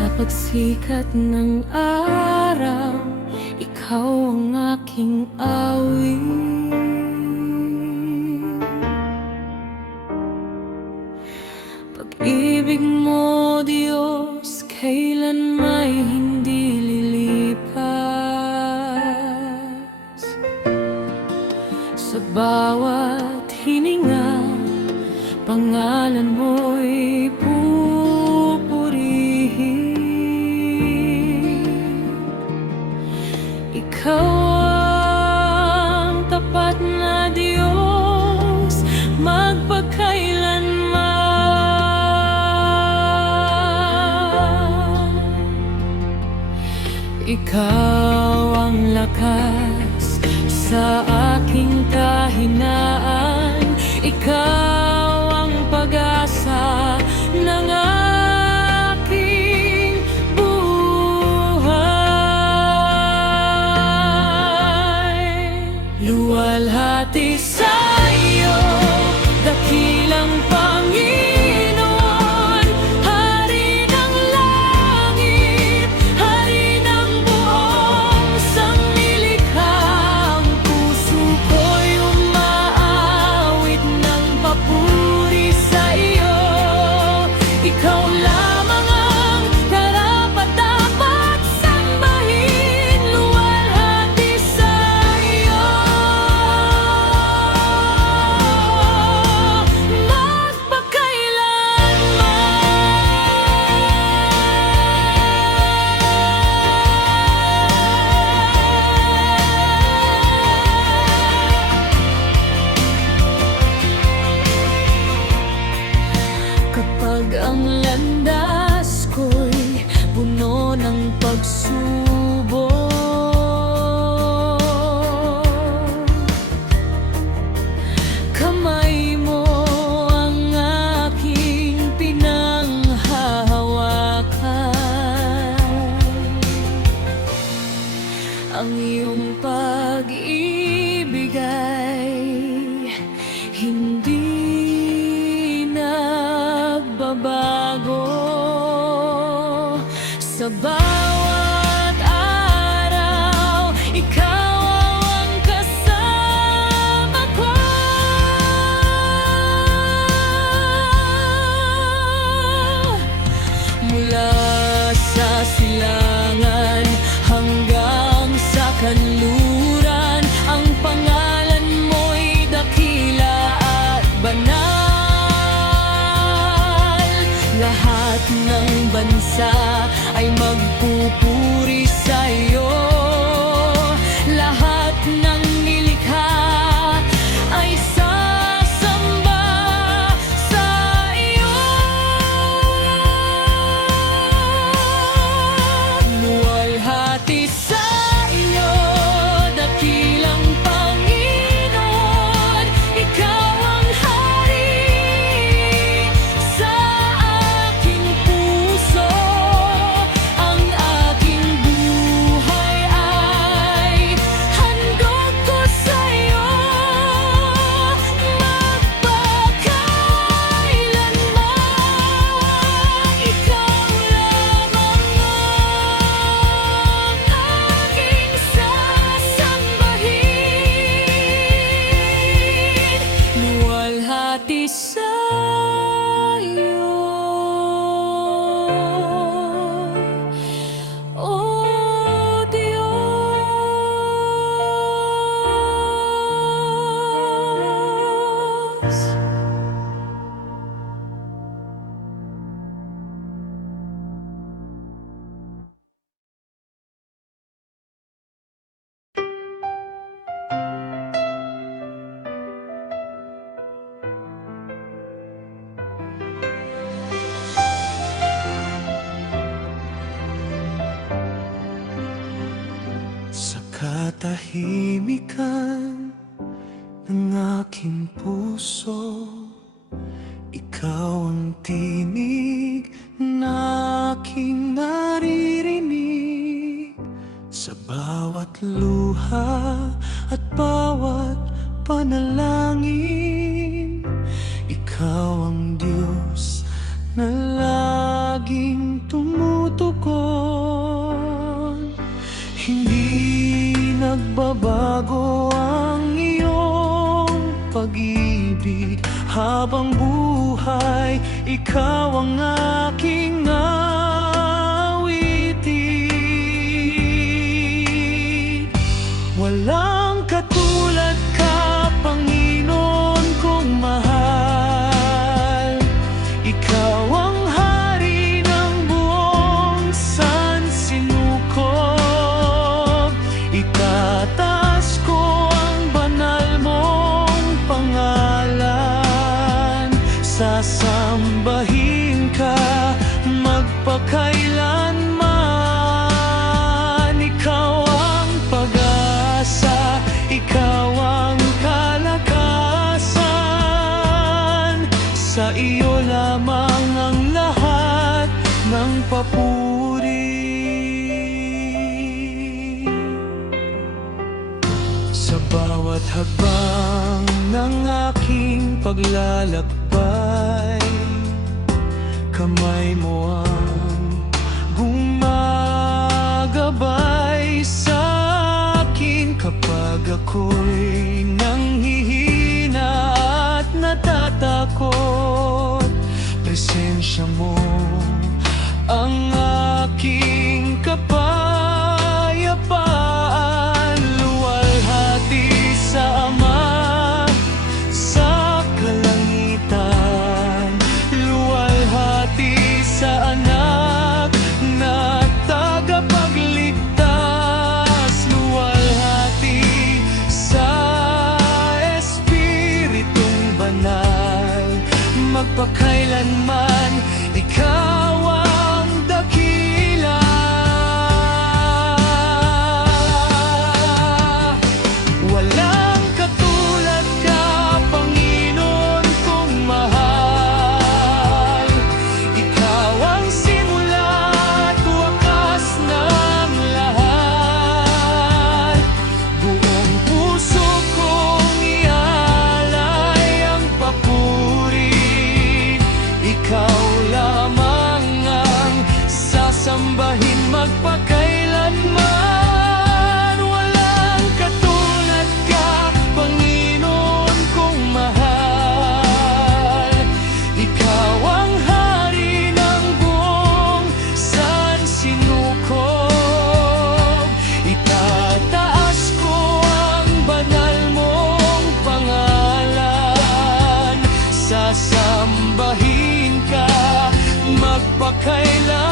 Sa pagsikat ng araw, ikaw ang aking awit. Pag-ibig mo, Diyos, kailan may hindi lilipas. Sa bawat hininga, pangalan mo'y pupurihin. Ikaw ang tapat na Diyos, magpakailanman. Ikaw ang lakas sa aking kahinaan. Ikaw ang pag-asa ng aking buhay. Luwalhati sa'yo, dakilang Panginoon, Hari ng langit, Hari ng buong sanglilikha. Ang puso ko'y umaawit ng papuri sa'yo. Ikaw lamang ang karapat-dapat sambahin. Luwalhati sa'yo, kapag ang landas ko'y puno ng pagsubok, kamay mo ang aking pinanghahawakan. Ang iyong pag-ibig ay hindi nagbabago. Sa bawat araw, ikaw ang kasama ko. Mula sa silangan hanggang sa kanluran, ang pangalan mo'y dakila at banal. Lahat ng bansa ay magpupuri sa'yo. Lahat ng nilikha ay sasamba sa iyo. Luwalhati sa iyo, dakilang Panginoon, ikaw ang hari sa aking puso. Ang aking buhay ay handog ko sa'yo, magpakailanman. Ikaw lamang ang aking sasambahin. Luwalhati sa'yo, O Diyos. Sa katahimikan ng aking puso, ikaw ang tinig na aking naririnig. Sa bawat luha at bawat panalangin, ikaw ang Diyos na laging tumutugon. habang buhay, ikaw ang aking awitin. Walang katulad ka, Panginoon kong mahal. Ikaw ang hari ng buong sansinukob. Itataas ko ang banal mong pangalan. Sasambahin ka magpakailanman. Ikaw ang pag-asa, ikaw ang kalakasan. Sa iyo lamang ang lahat ng papuri. Sa bawat hakbang ng aking paglalakbay, kamay mo ang gumagabay sa akin kapag ako'y nanghihina at natatakot. Presensya mo ang aking kapayapaan. Luwalhati sa Ama sa kalangitan, luwalhati sa Anak na tagapagligtas, luwalhati sa Espiritong Banal. Magpakailanman ikaw ang dakila. Walang katulad ka, Panginoon kong mahal. Ikaw ang simula at wakas ng lahat. Buong puso kong ialay ang papuri. Ikaw lamang ang sasambahin magpakailanman. Walang katulad ka, Panginoon kong mahal. Ikaw ang hari ng buong sansinukob. Itataas ko ang banal mong pangalan. Sasambahin ka magpakailanman.